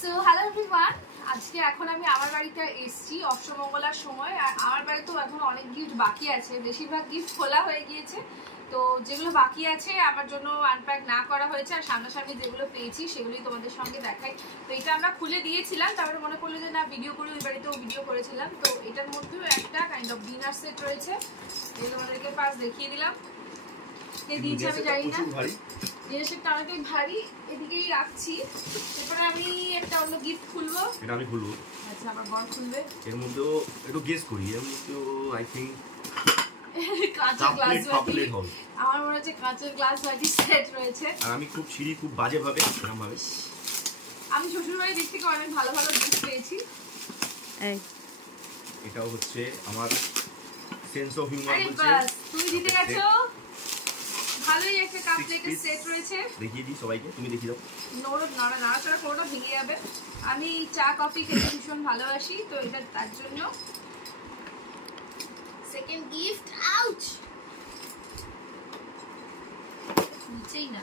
So hello everyone, আজকে এখন আমি আমার বাড়িতে এসেছি অষ্টমঙ্গলার সময়। আর আমার বাড়িতেও এখন অনেক গিফট বাকি আছে, বেশিরভাগ গিফট খোলা হয়ে গিয়েছে। তো যেগুলো বাকি আছে আমার জন্য আনপ্যাক না করা হয়েছে, আর সামনাসামনি যেগুলো পেয়েছি সেগুলোই তোমাদের সঙ্গে দেখাই। তো এটা আমরা খুলে দিয়েছিলাম, তারপরে মনে করলো যে না ভিডিও করি, ওই বাড়িতেও ভিডিও করেছিলাম। তো এটার মধ্যেও একটা কাইন্ড অফ ডিনার সেট রয়েছে, এই তোমাদেরকে ফার্স্ট দেখিয়ে দিলাম। দিয়েছি আমি জানি না, জিনিসটা অনেকটাই ভারী, এদিকেই রাখছি। এরপরে আমি একটা অন্য গিফট খুলবো, এটা আমি খুলবো। আচ্ছা আমার বর খুলবে। এর মধ্যেও একটু গেস করি, এর মধ্যেও আই থিংক কাঁচের গ্লাস বাটি, আমার মনে হচ্ছে কাঁচের গ্লাস বাটি সেট রয়েছে। আর আমি খুব ছিড়ি, খুব বাজে ভাবে এরকম ভাবে। আমি শ্বশুরবাড়ির দিক থেকে অনেক ভালো ভালো গিফট পেয়েছি। এটাও হচ্ছে আমার সেন্স অফ হিউমার আরে বলছে। বাস তুমি জিতে গেছো। ভালোই একটা কাপ প্লেটের সেট রয়েছে, দেখিয়ে দিই সবাইকে, তুমি দেখিয়ে দাও। নাড়াচাড়া কোনোটা ভেঙে যাবে। আমি চা কফি খেতে ভীষণ ভালোবাসি, তো এটা তার জন্য। সেকেন্ড গিফট, আউচ, নিচেই না।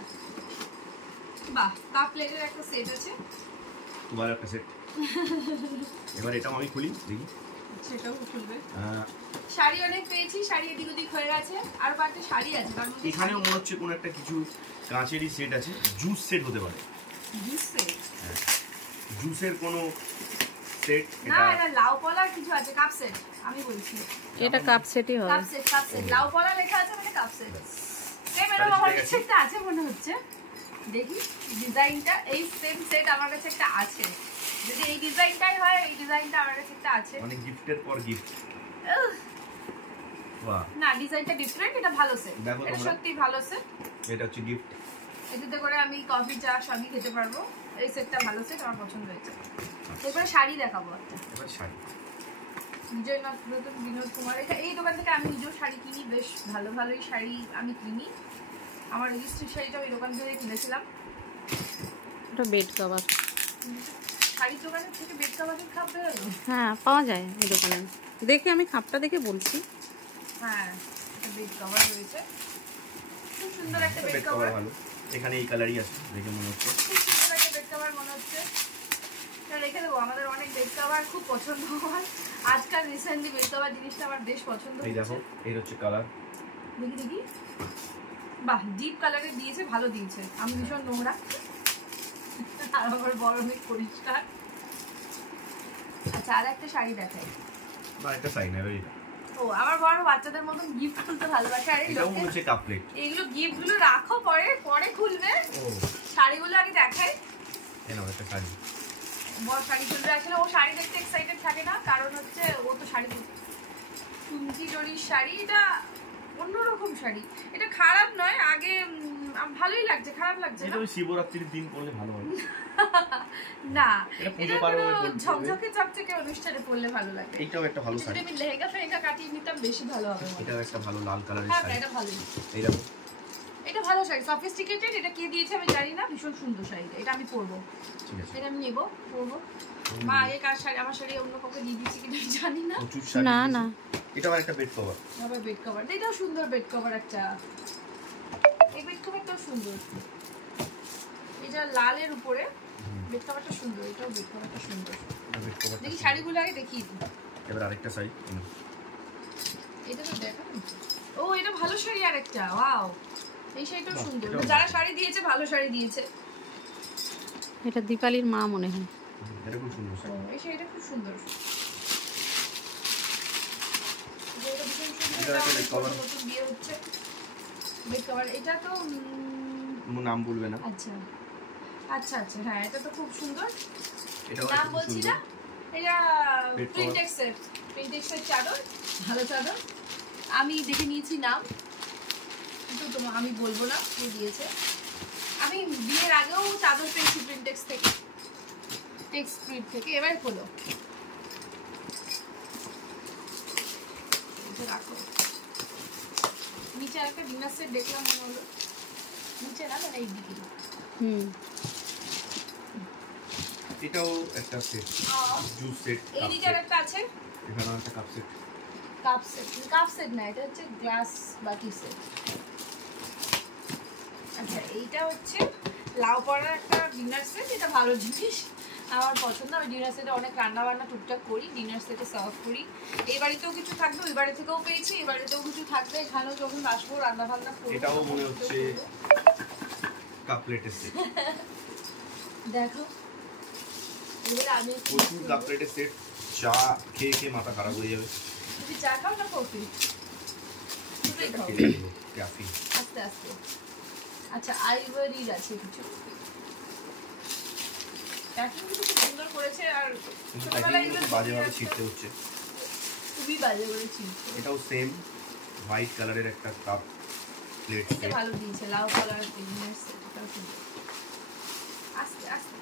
বাহ, কাপ প্লেটের একটা সেট আছে, তোমার একটা সেট। এবার এটাও আমি খুলি, দেখি সেটাও খুলবে। শাড়ি অনেক পেয়েছি, শাড়ি এদিক ওদিক হয়ে গেছে, আর কয়েকটা শাড়ি আছে তার মধ্যে। এখানেও মনে হচ্ছে কোনো একটা কিছু কাঁচেরই সেট আছে, জুস সেট হতে পারে। Juice set? জুসের কোনো সেট। না, এটা লাউ পলার কিছু আছে, কাপ সেট আমি বলছি। এটা কাপ সেটই হবে। কাপ সেট লাউ পলা লেখা আছে, মানে কাপ সেট। সেম এরকম আমার কাছে একটা আছে মনে হচ্ছে, দেখি ডিজাইনটা। এই সেম সেট আমার কাছে একটা আছে, যদি এই ডিজাইনটাই হয়, এই ডিজাইনটা আমার কাছে একটা আছে। মানে গিফটের পর গিফট। বাহ, না ডিজাইনটা ডিফারেন্ট, এটা ভালো সেট, এটা সত্যি ভালো সেট। এটা হচ্ছে গিফট, এটাতে করে আমি কফি চা সবই খেতে পারবো। এই সেটটা ভালো সেট, আমার পছন্দ হয়েছে। এরপরে শাড়ি দেখাবো একটা। এবার শাড়ি বিজয়নাথ নতুন বিনোদ কুমার, এই দোকান থেকে আমি নিজেও শাড়ি কিনি, বেশ ভালো ভালোই শাড়ি আমি কিনি। আমার রেজিস্ট্রি শাড়িটাও এই দোকান থেকে কিনেছিলাম। এটা বেড কভার। শাড়ির দোকানের থেকে বেড কভারের খাপ পেয়ে গেল? হ্যাঁ, পাওয়া যায় এই দোকানে। দেখে আমি খাপটা দেখে বলছি। হ্যাঁ, এটা বেড কভার রয়েছে, খুব সুন্দর একটা বেড কভার। ভালো, এখানে এই কালারই আছে, দেখে মনে হচ্ছে খুব সুন্দর একটা বেড কভার মনে হচ্ছে। এটা রেখে দেবো, আমাদের অনেক বেড কভার খুব পছন্দ হয়। আজকাল রিসেন্টলি বেড কভার জিনিসটা আমার বেশ পছন্দ হচ্ছে। এই দেখো, এই হচ্ছে কালার। দেখি দেখি, বাহ, ডিপ কালারের দিয়েছে, ভালো দিয়েছে। আমি ভীষণ নোংরা, আর আমার বড় অনেক পরিষ্কার। আচ্ছা, আর একটা শাড়ি দেখাই। বা একটা শাড়ি নেবে এটা। ও, আমার বড় বাচ্চাদের মতন গিফট খুলতে ভালোবাসে। আর এটাও মনে হচ্ছে কাপ প্লেট। এইগুলো গিফট গুলো রাখো, পরে পরে খুলবে। ও, শাড়িগুলো আগে দেখাই। এই নাও একটা শাড়ি। বড় শাড়ি খুলবে, আসলে ও শাড়ি দেখতে এক্সাইটেড থাকে না, কারণ হচ্ছে ও তো শাড়ি চুমকি জড়ির শাড়ি, এটা অন্যরকম শাড়ি। এটা খারাপ নয়, আগে ভালোই লাগছে, খারাপ লাগছে না। এটা শিবরাত্রির দিন পরলে ভালো হয়। না, এটা ঝকঝকে চকচকে অনুষ্ঠানে পরলে ভালো লাগে। এইটাও একটা ভালো শাড়ি। আমি লেহেঙ্গা ফেহেঙ্গা কাটিয়ে নিতাম, বেশি ভালো হবে। এটাও একটা ভালো লাল কালারের হ্যাঁ, শাড়ি। এটা ভালোই। এই দেখো, এটা ভালো শাড়ি, সফিস্টিকেটেড। এটা কে দিয়েছে আমি জানি না, ভীষণ সুন্দর শাড়ি। এটা আমি পরবো, ঠিক আছে, এটা আমি নেব, পরবো। মা আগে কার শাড়ি, আমার শাড়ি অন্য কাউকে দিয়ে দিয়েছি কিনা জানি না। প্রচুর শাড়ি। না না, এটাও একটা বেড কভার। আবার বেড কভার, এটাও সুন্দর বেড কভার একটা। এই বেড কভারটাও সুন্দর, এটা লালের উপরে বেড কভারটা সুন্দর, এটাও বেড কভারটা সুন্দর। বেড কভার দেখি শাড়িগুলো আগে দেখিয়ে দিই। এবার আরেকটা শাড়ি। এটা তো দেখা না। ও, এটা ভালো শাড়ি আরেকটা, ওয়াও, এই শাড়িটাও সুন্দর। যারা শাড়ি দিয়েছে ভালো শাড়ি দিয়েছে। এটা দীপালির মা মনে হয়। এটা খুব সুন্দর শাড়ি। এই শাড়িটা খুব সুন্দর, এটা ভীষণ সুন্দর। এটা একটা বেড কভার। নতুন বিয়ে হচ্ছে, বেড কভার। এটা তো নাম বলবে না। আচ্ছা আচ্ছা আচ্ছা, হ্যাঁ এটা তো খুব সুন্দর। এটাও নাম বলছি না, এটা বেড কভার। প্রিন্টেক্সের চাদর, ভালো চাদর। আমি দেখে নিয়েছি নাম, কিন্তু তোমার আমি বলবো না কে দিয়েছে। আমি বিয়ের আগেও চাদর পেয়েছি প্রিন্টেক্স থেকে, টেক্সট প্রিন্ট থেকে। এবার খোলো, রাখো। নিচে একটা ডিনার সেট দেখলাম, মনে হলো নিচে না, মানে এইদিকে। এটাও একটা সেট, জুস সেট। এই দিকে একটা আছে, এখানেও একটা কাপ সেট। কাপ সেট না, এটা হচ্ছে গ্লাস বাটি সেট। আচ্ছা, এইটা হচ্ছে লাউ পড়ার একটা ডিনার সেট, এটা ভালো জিনিস। আমার পছন্দ। আমি ডিনার সেটে অনেক রান্না বান্না টুকটাক করি, ডিনার সেটে সার্ভ করি। এই বাড়িতেও কিছু থাকবে, ওই বাড়ি থেকেও পেয়েছি, এই বাড়িতেও কিছু থাকবে, এখানেও যখন আসবো রান্না বান্না করবো। এটাও মনে হচ্ছে কাপলেটের সেট। দেখো এবারে আমি প্রচুর কাপলেটের সেট। চা খেয়ে খেয়ে মাথা খারাপ হয়ে যাবে। তুমি চা খাও না কফি? দুটোই খাও। কফি। আস্তে আস্তে। আচ্ছা আইভরির আছে কিছু, প্যাকিং কিন্তু খুব সুন্দর করেছে। আর ছোটবেলায় এগুলো বাজেভাবে ছিটতে হচ্ছে, খুবই বাজে করে ছিটছে। এটাও সেম হোয়াইট কালারের একটা কাপ প্লেট এটা ভালো দিয়েছে, লাউ কালার ডিনার সেট, এটাও সুন্দর। আস্তে আস্তে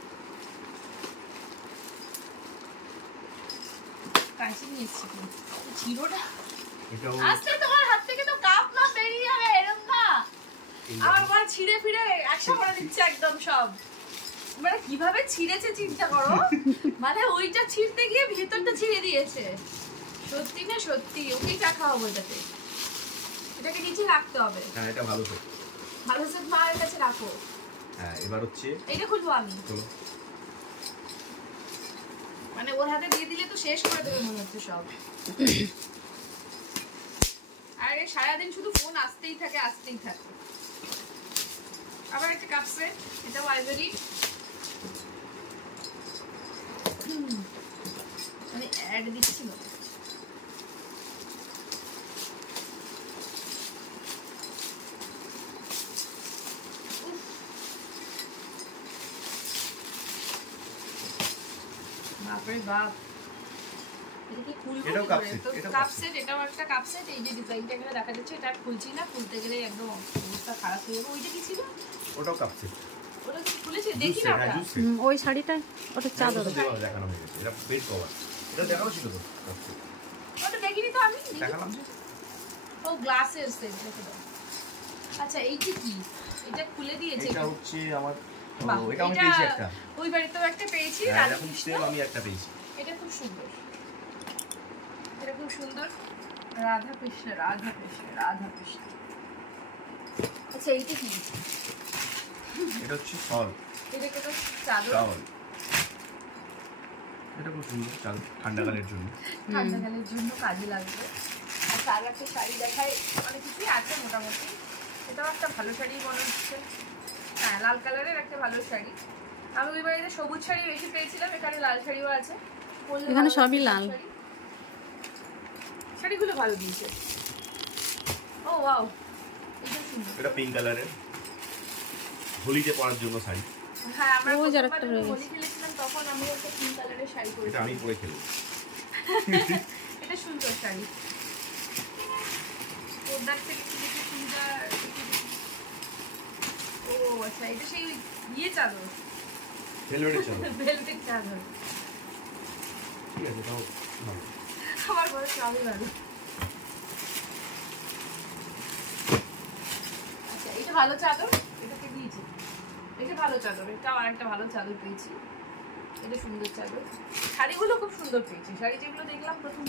কাঁচি নিয়ে এসছি জিরোটা। এটাও আস্তে, তোমার হাত থেকে তো কাপ না বেরিয়ে যাবে, এরকম না। আমার মা ছিঁড়ে ফিরে একশো করে দিচ্ছে একদম সব। মানে কিভাবে ছিঁড়েছে চিন্তা করো, মানে ওইটা ছিঁড়তে গিয়ে ভেতরটা ছিঁড়ে দিয়েছে। সত্যি না সত্যি, ওকেই চা খাওয়াবো এটাতে। এটাকে নিচে রাখতে হবে। হ্যাঁ এটা ভালো তো, ভালো সেট মায়ের কাছে রাখো। হ্যাঁ এবার হচ্ছে এটা খুলবো আমি, চলো। মানে ওর হাতে দিয়ে দিলে তো শেষ করে দেবে মনে হচ্ছে সব। আরে সারাদিন শুধু ফোন আসতেই থাকে আসতেই থাকে। আবার একটা কাপ সেট, এটাও আইভরি। মানে অ্যাড দিচ্ছি না। বাপরে বাপ, এটা কি খুলবো? এটাও কাপ সেট, তো এটাও কাপ সেট, এটাও একটা কাপ সেট। এই যে ডিজাইনটা এখানে দেখা যাচ্ছে, এটা খুলছি না, খুলতে গেলে একদম অবস্থা খারাপ হয়ে যাবে। ওইটা কি ছিল? ওটাও কাপ সেট। ওটা কি খুলেছে? দেখি না ওটা। ওই শাড়িটা ওটা চাদর। দেখানো হয়ে গেছে, এটা বেড কভার। এটা দেখানো ছিল তো, ওটা দেখিনি তো আমি। দেখালাম যে। ও গ্লাসের সেট দেখো দাও। আচ্ছা এইটা কি? এটা খুলে দিয়েছে। এটা হচ্ছে আমার, বাহ, এটা আমি পেয়েছি একটা। ওই বাড়িতেও একটা পেয়েছি, হ্যাঁ রানী এরকম কৃষ্ণ। সেম আমি একটা পেয়েছি। এটা খুব সুন্দর, এটা খুব সুন্দর। রাধা কৃষ্ণ, রাধা কৃষ্ণ, রাধা কৃষ্ণ। আচ্ছা এইটা কি? এটা হচ্ছে শল। এটা কত চাদর? শল। এটা খুব সুন্দর চাদর, ঠান্ডাকালের জন্য। ঠান্ডাকালের জন্য কাজে লাগবে। আচ্ছা আর একটা শাড়ি দেখায়, অনেক কিছুই আছে মোটামুটি। এটাও একটা ভালো শাড়ি মনে হচ্ছে। হ্যাঁ লাল কালারের একটা ভালো শাড়ি। আমি ওই বাড়িতে সবুজ শাড়ি বেশি পেয়েছিলাম, এখানে লাল শাড়িও আছে। এখানে সবই লাল। শাড়িগুলো ভালো দিয়েছে। ও ওয়াও, এটা সুন্দর। এটা পিঙ্ক কালারের, হোলিতে পরার জন্য শাড়ি। হ্যাঁ আমরা ওই যার একটা প্রথমবার রয়ে হোলি খেলেছিলাম, তখন আমি একটা পিঙ্ক কালারের শাড়ি এটা পরেছিলাম। আমি পরে খেলবো। এটা সুন্দর শাড়ি। পর্দার থেকে কি দেখে সুন্দর। ও আচ্ছা, এটা সেই ইয়ে চাদর, ভেলভেটের চাদর। ভেলভেট চাদর। ঠিক আছে, তাও ভালো। আমার বড় সবই ভালো। আচ্ছা এটা ভালো চাদর, এটাকে দিয়েছি। এটা ভালো চাদর, এটা আর একটা ভালো চাদর পেয়েছি। এটা সুন্দর চাদর। শাড়িগুলো খুব সুন্দর পেয়েছি, শাড়ি যেগুলো দেখলাম প্রথম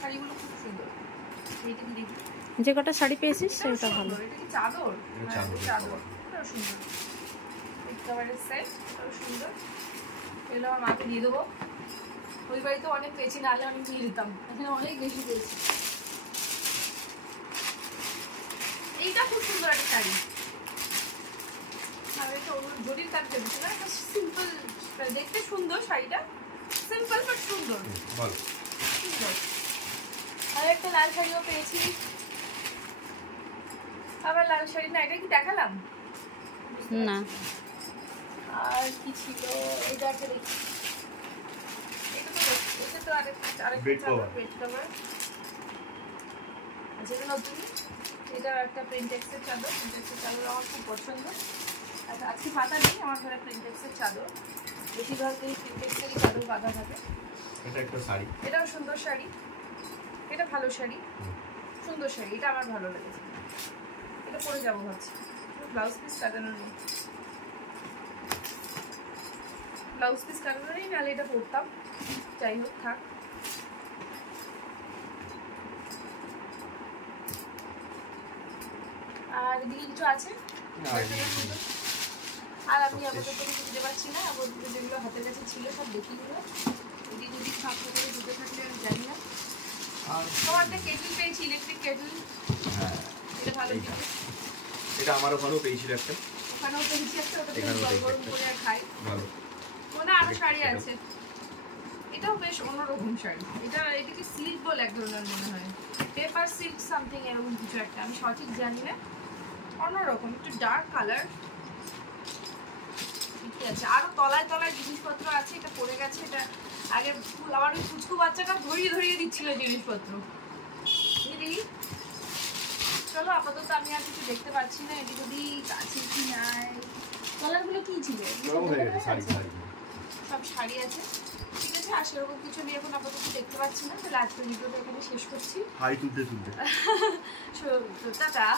শাড়িগুলো খুব সুন্দর। এইটা কি দেখি, যে কটা শাড়ি পেয়েছিস এটাও সেটা ভালো। সুন্দর। এটা কি চাদর? এটা হ্যাঁ, চাদর, চাদর। এটাও সুন্দর। একেবারে সেট, এটাও সুন্দর। এগুলো আমার মাকে দিয়ে দেবো। ওই বাড়িতে অনেক পেয়েছি, নাহলে অনেক দিয়ে দিতাম, এখানে অনেক বেশি পেয়েছি। এইটা খুব সুন্দর একটা শাড়ি। আর এটা জরির কাজ করেছে না, একটা সিম্পল, দেখতে সুন্দর শাড়িটা, সিম্পল বাট সুন্দর। ভালো। সুন্দর। আর একটা লাল শাড়িও পেয়েছি। আবার লাল শাড়ি না, এটা কি দেখালাম না, আর কি ছিল? এটা একটা দেখি, এটা তো আরেকটা Bed cover. Bed cover. আচ্ছা এটা নতুন, এটা একটা প্রিন্টেক্সের চাদর। প্রিন্টেক্সের চাদর আমার খুব পছন্দ। আচ্ছা আজকে পাতা নেই আমার ঘরে প্রিন্টেক্সের চাদর, বেশিরভাগ এই প্রিন্টেক্সেরই চাদর বাঁধা থাকে। এটা একটা শাড়ি। এটাও সুন্দর শাড়ি, এটা ভালো শাড়ি, সুন্দর শাড়ি, এটা আমার ভালো লেগেছে। এটা পরে যাবো ভাবছি। ব্লাউজ পিস কাটানো নেই, ব্লাউজ পিস কাটানো নেই, নাহলে এটা পরতাম। যাই হোক থাক। আর এদিকে কিছু আছে? আর আমি আপাতত কিছু খুঁজে পাচ্ছি না, আপাতত যেগুলো হাতের কাছে ছিল সব দেখিয়ে দিল। এদিক ওদিক ফাঁক করে ঢুকে থাকলে আমি জানি না। আর তোমার একটা কেটল পেয়েছি, ইলেকট্রিক কেটল। হ্যাঁ, এটা ভালো জিনিস। এটা আমার ওখানেও পেয়েছিল একটা। ওখানেও পেয়েছি একটা, ওটা এখানেও গরম পেয়েছি গরম একটা। করে আর খাই। ভালো। মনে হয় আরো শাড়ি আছে। এটাও বেশ অন্যরকম শাড়ি। এটাকে সিল্ক বলে এক ধরনের মনে হয়, পেপার সিল্ক সামথিং এরকম কিছু একটা, আমি সঠিক জানি না। অন্যরকম একটু ডার্ক কালার। ঠিকই আছে, আরো তলায় তলায় জিনিসপত্র আছে। এটা পড়ে গেছে, এটা আগে আমার ওই কুচকু বাচ্চাটা ধরিয়ে ধরিয়ে দিচ্ছিল জিনিসপত্র। দেখি, চলো আপাতত আমি আর কিছু দেখতে পাচ্ছি না। এটি যদি আছে কি নাই, কালারগুলো কি ছিল? গরম হয়ে গেছে শাড়ি শাড়ি। সব শাড়ি আছে, ঠিক আছে। আর সেরকম কিছু আমি এখন আপাতত দেখতে পাচ্ছি না। তাহলে আজকের ভিডিওটা এখানে শেষ করছি। হাই তুলতে তুলতে। টাটা।